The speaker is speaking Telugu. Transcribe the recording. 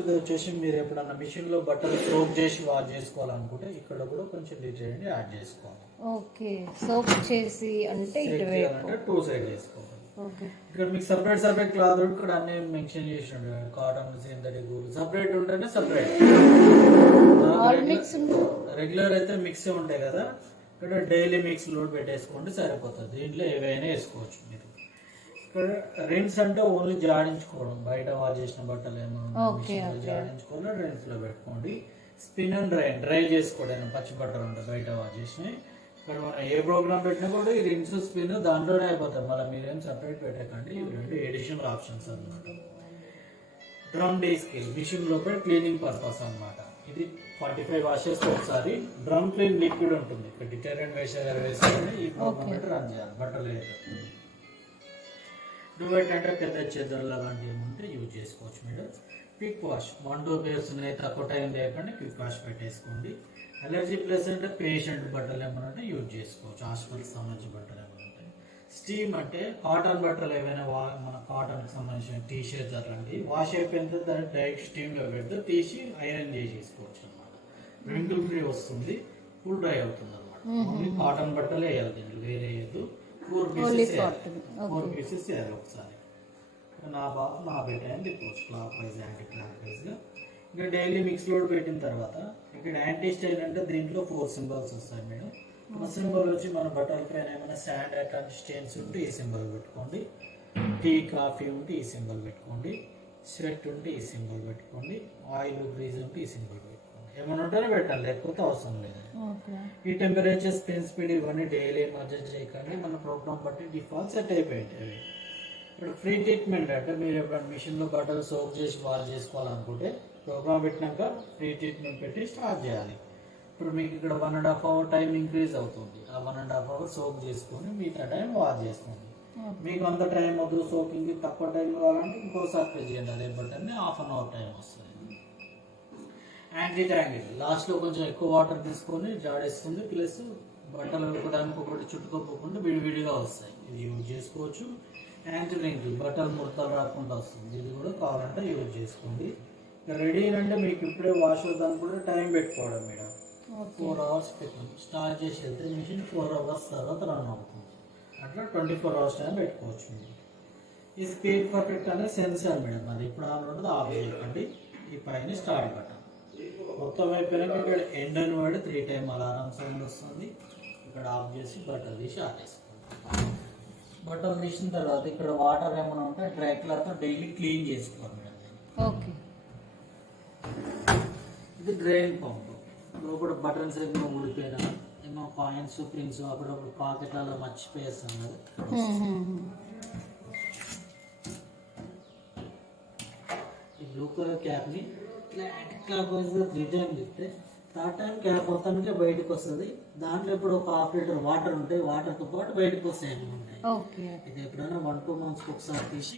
ఇది వచ్చేసి మీరు ఎప్పుడన్నా మిషన్ లో బట్టలు సోప్ చేసి వాష్ చేసుకోవాలనుకుంటే ఇక్కడ కూడా కొంచెం డిటైల్ యాడ్ చేసుకోవాలి. ఓకే, సోప్ చేసి అంటే ఇటువైపు టూ సైడ్ చేసుకోవాలి. ఓకే, ఇక్కడ మీకు సపరేట్ క్లాత్ ఇక్కడ అన్ని మెన్షన్ చేసి ఉంటాయి. కాటన్, సింథటిక్, సపరేట్ ఉంటేనే సపరేట్. రెగ్యులర్ అయితే మిక్స్ ఉంటాయి కదా, ఇక్కడ డైలీ మిక్స్ లోడ్ పెట్టేసుకోండి సరిపోతుంది. దీంట్లో ఏవైనా వేసుకోవచ్చు మీరు. ఇక్కడ రిన్స్ అంటే ఓన్లీ జాడించుకోవడం, బయట వాష్ చేసిన బట్టలు ఏమన్నా జాడించుకోవాలి, రిన్స్ లో పెట్టుకోండి. స్పిన్ అండ్ డ్రై చేసుకోవడం, పచ్చి బట్టలు ఉంటాయి బయట వాష్ చేసినవి. ఇక్కడ మనం ఏ ప్రోగ్రామ్ పెట్టినా కూడా ఈ రిన్స్ స్పిన్ దాంట్లోనే అయిపోతాయి. మళ్ళీ మీరేం సపరేట్ పెట్టకండి. ఇవి రెండు ఎడిషనల్ ఆప్షన్స్ అన్నమాట. డ్రమ్ డీ స్కేల్ మిషన్ లోపల క్లీనింగ్ పర్పస్ అన్నమాట. ఇది 45 వాషెస్ ఒకసారి. డ్రమ్ క్లీన్ లిక్విడ్ ఉంటుంది, ఇక్కడ డిటర్జెంట్ వేసుకొని ఈ ప్రోగ్రామ్ పెట్టి రన్ చేయాలి. బట్టలు డువెట్ అంటే పెద్ద చెద్దరు లాంటివి ఏమంటే యూజ్ చేసుకోవచ్చు మీరు. క్విక్ వాష్ 1-2 పేర్స్ ఉన్నాయి, తక్కువ టైం లేకుండా క్విక్ వాష్ పెట్టేసుకోండి. అలర్జీ ప్లేస్ అంటే పేషెంట్ బట్టలు ఏమన్నా యూజ్ చేసుకోవచ్చు, హాస్పిటల్కి సంబంధించిన బట్టలు ఏమైనా ఉంటాయి. స్టీమ్ అంటే కాటన్ బట్టలు ఏమైనా మన కాటన్కి సంబంధించిన టీ షర్ట్స్ అట్లాంటివి వాష్ అయిపోయిన తర్వాత డైరెక్ట్ స్టీమ్లో పెడితే తీసి ఐరన్ చేసేసుకోవచ్చు అనమాట. రింకిల్ ఫ్రీ వస్తుంది, ఫుల్ డ్రై అవుతుంది అనమాట. ఓన్లీ కాటన్ బట్టలే వేయాలి, దీంట్లో వేరే వేయద్దు. 4 పీసెస్ వేయాలి ఒకసారి. నా బెటర్ అని తిప్పవచ్చు క్లాక్ వైజ్, యాంటీ క్లాక్ వైజ్గా. ఇంకా డైలీ మిక్స్ లోడ్ పెట్టిన తర్వాత ఇక్కడ యాంటీ స్టైల్ అంటే దీంట్లో 4 సింబల్స్ వస్తాయి మేడం. ఒక సింబల్ వచ్చి మన బట్టల పైన ఏమైనా శాండ్ అట్లాంటి స్టెయిన్స్ ఉంటే ఈ సింబల్ పెట్టుకోండి. టీ కాఫీ ఉంటే ఈ సింబల్ పెట్టుకోండి. స్వెట్ ఉంటే ఈ సింబల్ పెట్టుకోండి. ఆయిల్ గ్రీజ్ ఉంటే ఈ సింబల్ పెట్టుకోండి. ఏమైనా ఉంటేనే పెట్టాలి, లేకపోతే అవసరం లేదు. ఈ టెంపరేచర్, స్పిన్ స్పీడ్ ఇవన్నీ డైలీ అడ్జస్ట్ చేయకండి. మన ప్రోగ్రామ్ బట్టి డిఫాల్ట్ సెట్ అయిపోయింది. ఇప్పుడు ఫ్రీ ట్రీట్మెంట్ అంటే మీరు ఎప్పుడైనా మిషన్లో బట్టలు సోప్ చేసి వాష్ చేసుకోవాలనుకుంటే ప్రోగ్రామ్ పెట్టినాక ఫ్రీ ట్రీట్మెంట్ పెట్టి స్టార్ట్ చేయాలి. ఇప్పుడు మీకు ఇక్కడ 1.5 అవర్ టైం ఇంక్రీజ్ అవుతుంది. ఆ 1.5 అవర్ సోప్ చేసుకొని మిగతా టైం వాష్ చేసుకోండి. మీకు అంత టైం వద్దు, సోకింగ్ తక్కువ టైం కావాలంటే ఇంకోసారి ప్రెస్ చేయండి, అదే బట్టన్ని 1/2 అవర్ టైం వస్తుంది. యాంటీ ట్యాంగిల్ లాస్ట్లో కొంచెం ఎక్కువ వాటర్ తీసుకొని జాడేస్తుంది, ప్లస్ బట్టలు ఉడకడానికి ఒకటి చుట్టుకోకుండా విడివిడిగా వస్తాయి. ఇది యూజ్ చేసుకోవచ్చు. యాంటీ రింకిల్ బట్టలు ముడతలు రాకుండా వస్తుంది, ఇది కూడా కావాలంటే యూజ్ చేసుకోండి. రెడీ అంటే మీకు ఇప్పుడే వాష్ అవుతాను కూడా టైం పెట్టుకోవడం మేడం. 4 అవర్స్ పెట్టాం, స్టార్ట్ చేసి వెళ్తే మిషన్ 4 అవర్స్ తర్వాత రన్ అవుతుంది. అట్లా 24 అవర్స్ టైం పెట్టుకోవచ్చు మీరు. ఈ స్పీడ్ పర్ఫెక్ట్ అనే సెన్సార్ మేడం, అది ఇప్పుడు ఆన్ ఉంటుంది, ఆఫ్ చేయకండి. ఈ పైన స్టార్ట్ బటన్ మొత్తం అయిపోయినాక ఇక్కడ ఎండ్ అని వాడి 3 టైం అలారం సౌండ్ వస్తుంది. ఇక్కడ ఆఫ్ చేసి బట్టలు తీసి ఆపేసుకోండి. బట్టలు తీసిన తర్వాత ఇక్కడ వాటర్ ఏమైనా ఉంటే డ్రై క్లాత్తో డైలీ క్లీన్ చేసుకోవాలి మేడం. ఓకే, ఇది డ్రైన్ పంప్. లోపల బటన్స్ ఏమో ఊడిపోయినా, ఏమో కాయిన్స్, ప్రింట్స్ అప్పుడప్పుడు పాకెట్లలో మర్చిపోయేస్తాం కదా. ఈ బ్లూ కలర్ క్యాప్ని క్లాక్ వైజ్ 3 టైం తిప్పితే 3rd టైం క్యాప్ మొత్తానికి బయటకు వస్తుంది. దాంట్లో ఇప్పుడు ఒక 1/2 లీటర్ వాటర్ ఉంటాయి, వాటర్తో పాటు బయటకు వస్తాయి. ఇది ఎప్పుడైనా 1-2 మంత్స్కి ఒకసారి తీసి